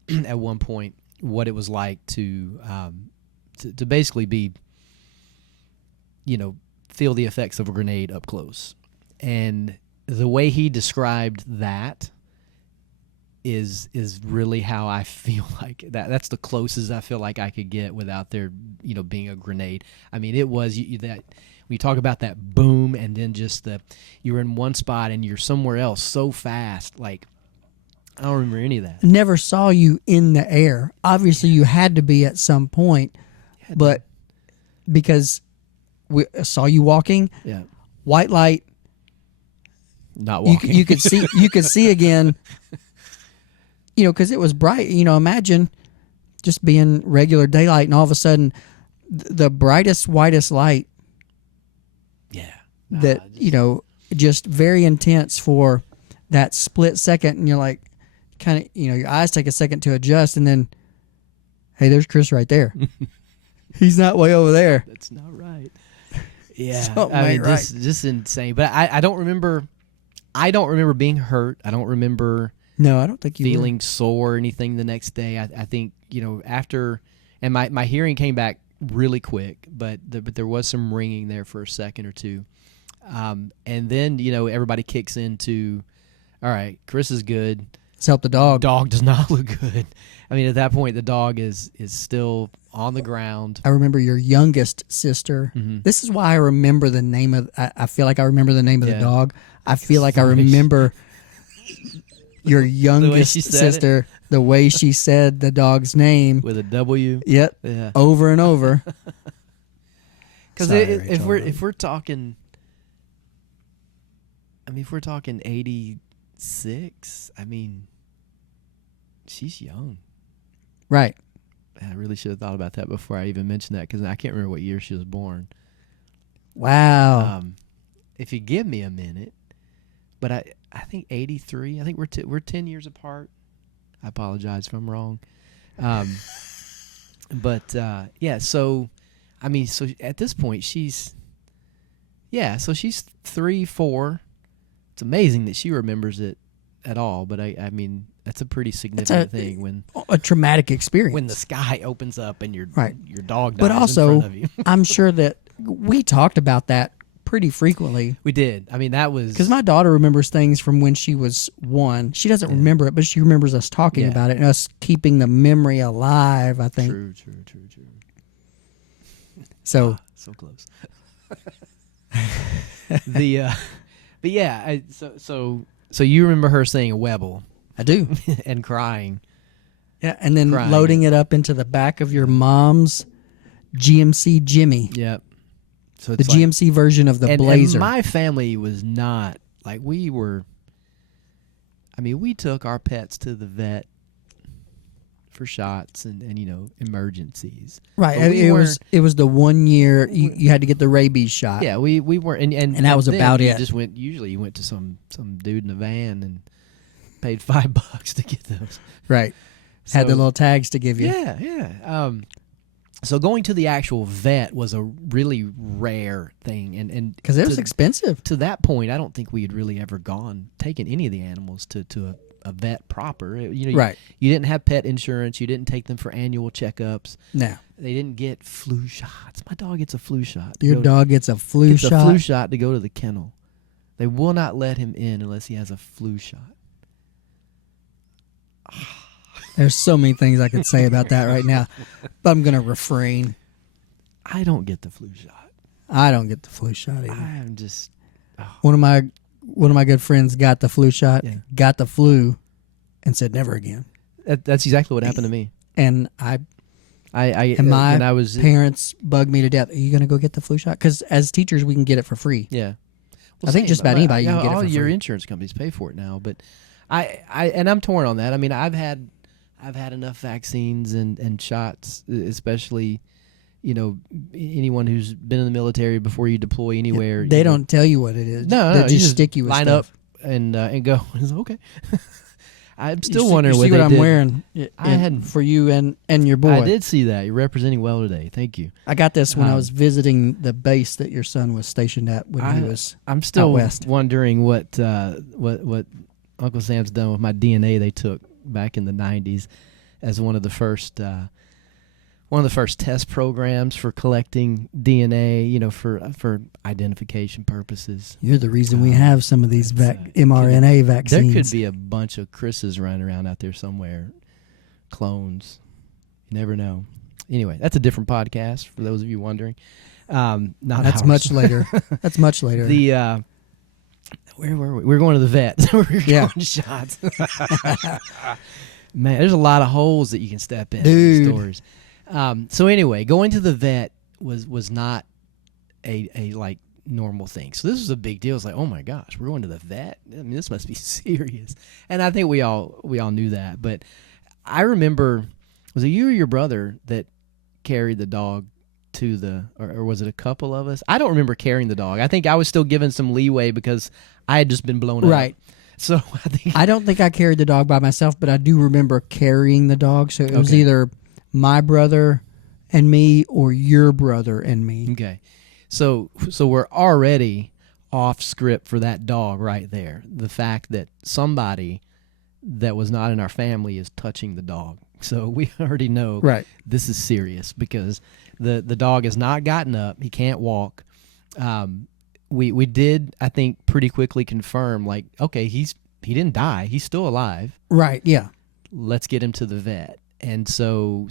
at one point what it was like to basically be, feel the effects of a grenade up close. And the way he described that is really how I feel like that. That's the closest I feel like I could get without there, being a grenade. I mean, it was that. When you talk about that boom and then just you're in one spot and you're somewhere else so fast, like I don't remember any of that. Never saw you in the air. Obviously, you had to be at some point, but because we saw you walking, white light, not walking. You could see again, because it was bright. Imagine just being regular daylight and all of a sudden the brightest, whitest light. Yeah. Just very intense for that split second, and you're like, kind of, your eyes take a second to adjust, and then, hey, there's Chris right there. He's not way over there. That's not right. Yeah, Something ain't right. Just insane. But I don't remember. I don't remember being hurt. I don't remember. No, I don't think you feeling sore or anything the next day. I think after, and my hearing came back really quick, but there was some ringing there for a second or two, and then everybody kicks into, all right, Chris is good. It's helped the dog. Dog does not look good. I mean, at that point, the dog is still on the ground. I remember your youngest sister. Mhm. This is why I remember the name of. I feel like I remember the name of the Yeah. dog. I feel like I The way she- remember your youngest she said it. sister. The way she said the dog's name. With a W. Yep, Yeah. over and over. Because Sorry, if Rachel. if we're talking, I mean, if we're talking 86, I mean, she's young. Right. I really should have thought about that before I even mentioned that, because I can't remember what year she was born. Wow. If you give me a minute, but I think 83. I think we're 10 years apart. I apologize if I'm wrong. But yeah, so I mean, so at this point she's 3, 4. It's amazing that she remembers it at all, but I mean, that's a pretty significant thing when a traumatic experience. when the sky opens up and your dog dies But also, in front of you. I'm sure that we talked about that pretty frequently. We did. I mean, that was Because my daughter remembers things from when she was 1. She doesn't remember it, but she remembers us talking Yeah. about it and us keeping the memory alive, I think. true. So, So close. But yeah, so you remember her saying a Webble I do. and crying. Yeah, and then Crying. loading it up into the back of your mom's GMC Jimmy. Yep. So The it's like, GMC version of the and Blazer. my family was not like we were. I mean, we took our pets to the vet for shots and emergencies. Right. But we It was the 1 year you had to get the rabies shot. Yeah, we weren't, and that was then about you it. Just went. Usually, you went to some dude in a van and paid $5 to get those. Right. Had the So- little tags to give you. Yeah. So going to the actual vet was a really rare thing, and Because it was to- expensive. To that point, I don't think we had really ever taken any of the animals to a vet proper. Right. You didn't have pet insurance. You didn't take them for annual checkups. No. They didn't get flu shots. My dog gets a flu shot. Your dog gets a flu gets shot. a flu shot to go to the kennel. They will not let him in unless he has a flu shot. There's so many things I could say about that right now, but I'm going to refrain. I don't get the flu shot. I don't get the flu shot either. I'm just One of my good friends got the flu shot, Yeah. got the flu, and said never again. that's exactly what happened to me. And I and my when I was parents bugged me to death. Are you going to go get the flu shot? Because as teachers, we can get it for free. yeah. I think just about But, anybody you can get it all for your free. insurance companies pay for it now, but and I'm torn on that. I mean, I've had enough vaccines and shots, especially anyone who's been in the military before you deploy anywhere. They don't tell you what it is. No, they you just stick you with line stuff. up and go. It's okay. I'm You still see- wondering you what see they what I'm did. wearing. I hadn't- for you and your boy. I did see that. You're representing well today. Thank you. I got this when I Um, was visiting the base that your son was stationed at when he was. I'm still west. wondering what Uncle Sam's done with my DNA they took back in the 90s as one of the first test programs for collecting DNA, for identification purposes. You're the reason we have some of these That's, mRNA There vaccines. could be a bunch of Chris's running around out there somewhere, clones. You never know. Anyway, that's a different podcast for those of you wondering. Not That's ours. much later. That's much later. The where were we? We're going to the vet. We're Yeah. going shots. Man, there's a lot of holes that you can step in. Dude. These stories. So anyway, going to the vet was not a like normal thing. So this was a big deal. It's like, oh my gosh, we're going to the vet. I mean, this must be serious. And I think we all knew that. But I remember, was it you or your brother that carried the dog to the, or was it a couple of us? I don't remember carrying the dog. I think I was still given some leeway because I had just been blown up. Right. So I think I don't think I carried the dog by myself, but I do remember carrying the dog. So it was Okay. either my brother and me or your brother and me. okay. So we're already off script for that dog right there. The fact that somebody that was not in our family is touching the dog. So we already know Right. this is serious because the dog has not gotten up. He can't walk. We did, I think, pretty quickly confirm, like, okay, he's he didn't die. He's still alive. Right. Yeah. Let's get him to the vet. And so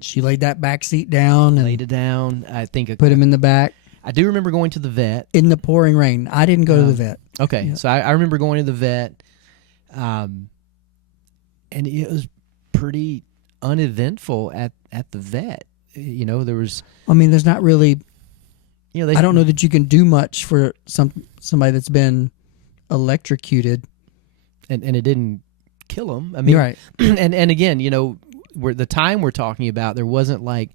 She laid that back seat down and laid it down. I think put him in the back I do remember going to the vet. in the pouring rain. I didn't go to the vet. Okay, Yeah. so I remember going to the vet, and it was pretty uneventful at the vet. You know, there was. I mean, there's not really. You know, I don't know that you can do much for somebody that's been electrocuted. and it didn't kill him. I mean, Right. and again, you know, the time we're talking about, there wasn't like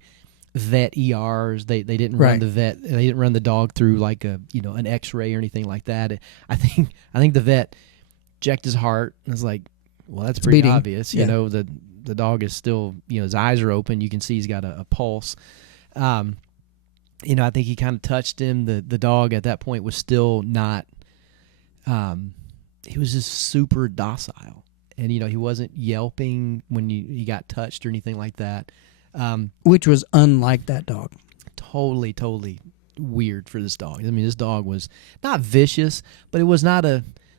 vet ERs. They didn't run Right. the vet. They didn't run the dog through like an X-ray or anything like that. I think the vet checked his heart and was like, well, that's pretty beating. obvious. Yeah. You know, the dog is still, his eyes are open. You can see he's got a pulse. I think he kind of touched him. The dog at that point was still not. He was just super docile, and he wasn't yelping when he got touched or anything like that. Which was unlike that dog. Totally weird for this dog. I mean, this dog was not vicious, but it was not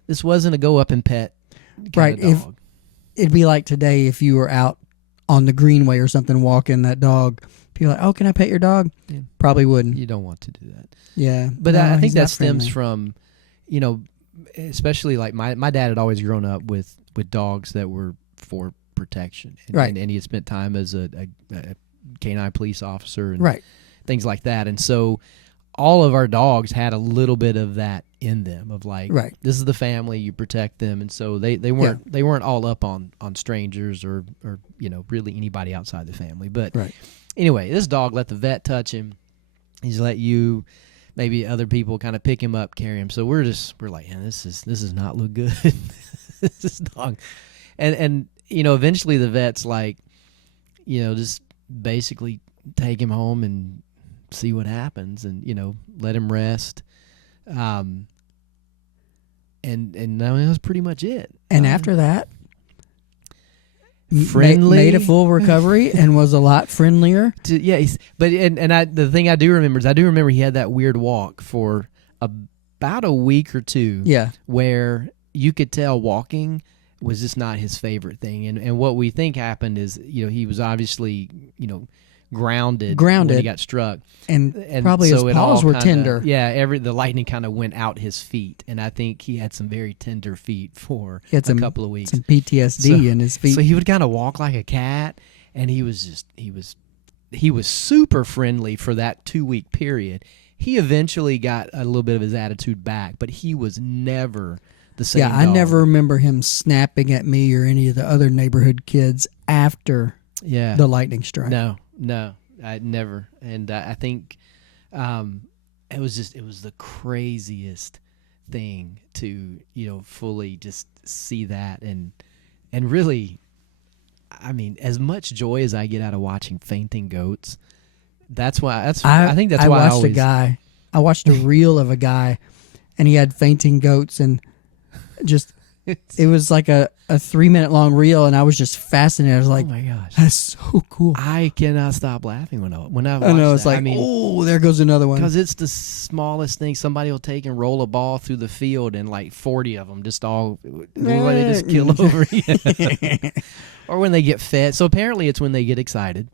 this wasn't a go up and pet kind of dog. It'd be like today if you were out on the greenway or something walking that dog. People are like, oh, can I pet your dog? Yeah. Probably wouldn't. You don't want to do that. Yeah. But No, I think he's that not stems friendly. from, especially like my dad had always grown up with dogs that were for protection. And, Right. and he had spent time as a canine police officer and Right. things like that. And so all of our dogs had a little bit of that in them of like, Right. this is the family, you protect them. And so they weren't all up on strangers or really anybody outside the family. But Right. anyway, this dog let the vet touch him. He's let you, maybe other people kind of pick him up, carry him. So we're like, yeah, this is not look good. This dog. And eventually the vet's like, just basically take him home and see what happens and, let him rest. And that was pretty much it. And after that, friendly, made a full recovery and was a lot friendlier. The thing I do remember is he had that weird walk for about a week or two. Yeah. Where you could tell walking was just not his favorite thing, and what we think happened is he was obviously grounded when he got struck, and probably so his paws were tender. Yeah, the lightning kind of went out his feet, and I think he had some very tender feet for He had a couple of weeks. Some PTSD in his feet. So he would kind of walk like a cat, and he was super friendly for that 2-week period. He eventually got a little bit of his attitude back, but he was never the same. Yeah, I dog. never remember him snapping at me or any of the other neighborhood kids after the lightning strike. No, I never. And I think it was the craziest thing to fully just see that and really, I mean, as much joy as I get out of watching fainting goats, I think that's why I watched a reel of a guy, and he had fainting goats, and just it was like a 3-minute long reel, and I was just fascinated. I was like, oh my gosh, that's so cool. I cannot stop laughing when I watch I know, that. it's like, oh, there goes another one. Because it's the smallest thing. Somebody will take and roll a ball through the field, and like 40 of them just they just kill over. Or when they get fed. So apparently it's when they get excited.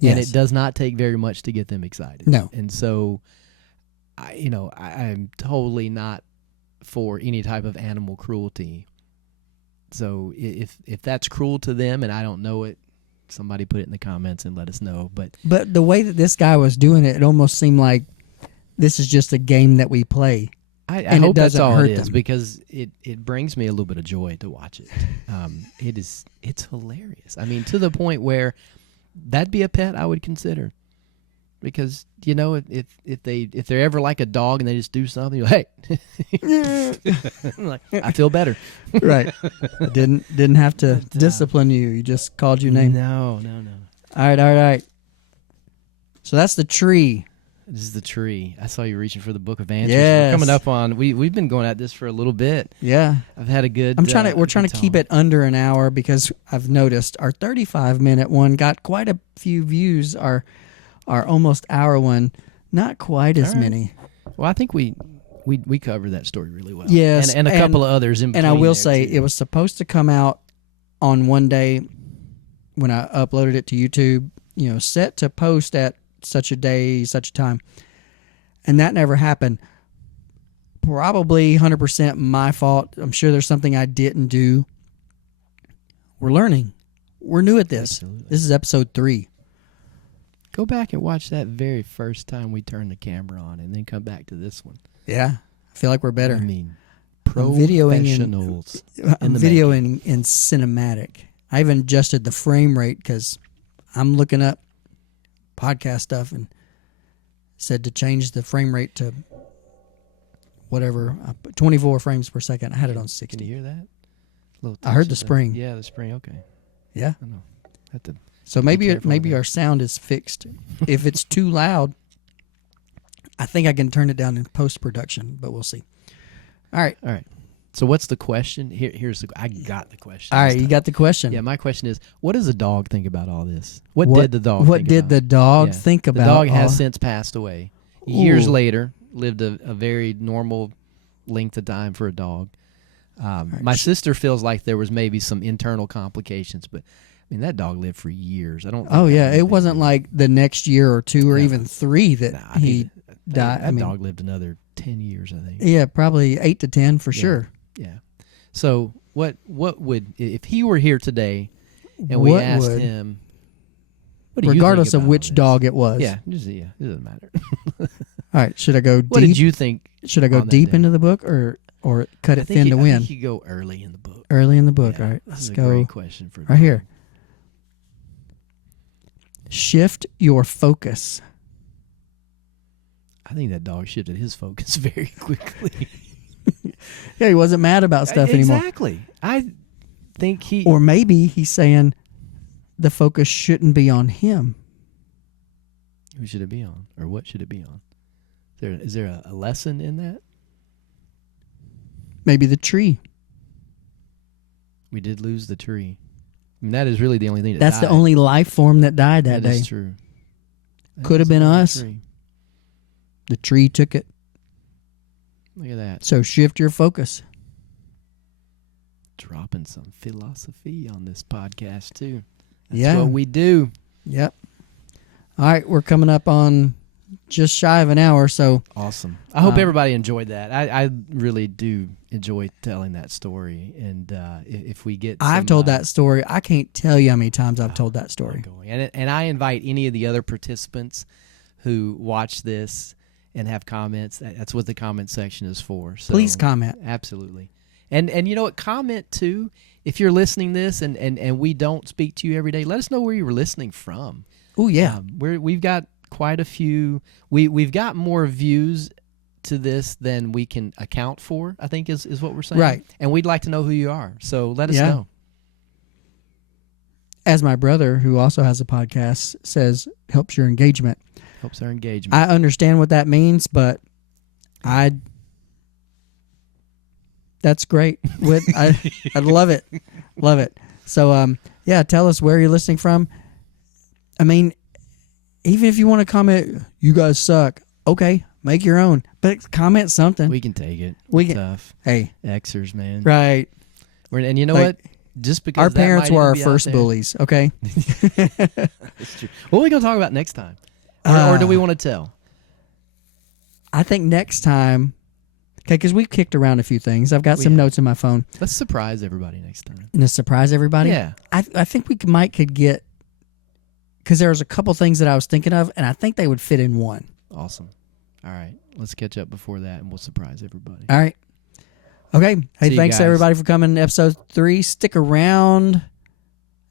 Yes. And it does not take very much to get them excited. No. And so, I'm totally not for any type of animal cruelty. So if that's cruel to them and I don't know it, somebody put it in the comments and let us know. But the way that this guy was doing it, it almost seemed like this is just a game that we play. I hope that's all hurt it is them. because it brings me a little bit of joy to watch it. It's hilarious. I mean, to the point where that'd be a pet I would consider. Because if they're ever like a dog and they just do something, you're like, hey, like, I feel better. Right. Didn't have to discipline you. You just called your name. No. All right. So that's the tree. This is the tree. I saw you reaching for the book of answers. Yes. We're coming up on. We've been going at this for a little bit. Yeah. I've had a good. We're trying to keep it under an hour because I've noticed our 35-minute one got quite a few views. Our almost hour one, not quite as All right. many. Well, I think we we covered that story really well. Yes, and a couple of others in between. And I will there, say too. it was supposed to come out on one day when I uploaded it to YouTube, set to post at such a day, such a time. And that never happened. Probably 100% my fault. I'm sure there's something I didn't do. We're learning. We're new at this. Absolutely. This is episode 3. Go back and watch that very first time we turned the camera on, and then come back to this one. Yeah. I feel like we're better. I mean, I'm videoing professionals. I'm videoing in cinematic. I even adjusted the frame rate because I'm looking up podcast stuff and said to change the frame rate to whatever, 24 frames per second. I had it on 60. Can you hear that? Little I heard touch the of spring. Yeah, the spring. Okay. Yeah. I know. Have to So be maybe careful with that. our sound is fixed. If it's too loud, I think I can turn it down in post-production, but we'll see. All right. All right. So what's the question? Here's I got the question. All this right, you time. got the question. Yeah, my question is, what does the dog think about all this? What did the dog What think did about? the dog Yeah. think about The dog has all- since passed away. Years Ooh. later, lived a very normal length of time for a dog. My sister feels like there was maybe some internal complications, but I mean that dog lived for years. I don't. Oh think yeah, that it wasn't like the next year or 2 or No. even 3 that Nah, he that, died. That I mean, dog lived another 10 years, I think. yeah, probably 8 to 10 for Yeah. sure. Yeah. So what would if he were here today, and we What asked would- him, what do you Regardless think of about which all this? dog it was. Yeah, it doesn't matter. All right, should I go What deep? did you think? Should I go on that deep day? into the book or cut I it think thin to I win? think you go early in the book. Early in the book. Yeah, All right, this let's is a go great question for right here. Shift your focus. I think that dog shifted his focus very quickly. Yeah, he wasn't mad about stuff anymore. Exactly. I think he. Or maybe he's saying the focus shouldn't be on him. Who should it be on, or what should it be on? Is there a lesson in that? Maybe the tree. We did lose the tree. I mean, that is really the only thing that That's the died. only life form that died that day. That is true. That Could have is been the only us. tree. The tree took it. Look at that. So shift your focus. Dropping some philosophy on this podcast too. That's Yeah. what we do. Yep. All right, we're coming up on just shy of an hour, so Awesome. I hope Um, everybody enjoyed that. I really do enjoy telling that story. And if we get I've some, told that story. I can't tell you how many times I've told that story. ongoing. And I invite any of the other participants who watch this and have comments. That's what the comment section is for. So Please comment. Absolutely. And you know what? Comment too. If you're listening this and we don't speak to you every day, let us know where you were listening from. Oh yeah. We've got quite a few. We've got more views to this than we can account for, I think is what we're saying. Right. And we'd like to know who you are. So let us Yeah. know. As my brother, who also has a podcast, says, helps your engagement. Helps our engagement. I understand what that means, but that's great. I love it. Love it. So yeah, tell us where you're listening from. I mean, even if you want to comment, you guys suck. Okay, make your own. But comment something. we can take it. We It's can- tough. Hey, Xers, man. right. And you know Like, what? Just because Our that parents might were even our be out first there- bullies, okay? That's true. What are we going to talk about next time? Or do we want to tell? I think next time, okay, because we've kicked around a few things. I've got We some have. notes in my phone. Let's surprise everybody next time. And to surprise everybody, Yeah. I think we might could get, because there was a couple things that I was thinking of, and I think they would fit in one. Awesome. All right. Let's catch up before that, and we'll surprise everybody. All right. Okay. Hey, See you thanks guys. everybody for coming to episode 3. Stick around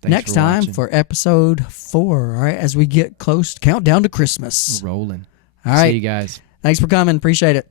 Thanks next for time watching. for episode 4. All right. As we get close, countdown to Christmas. We're rolling. All right. See you guys. Thanks for coming. Appreciate it.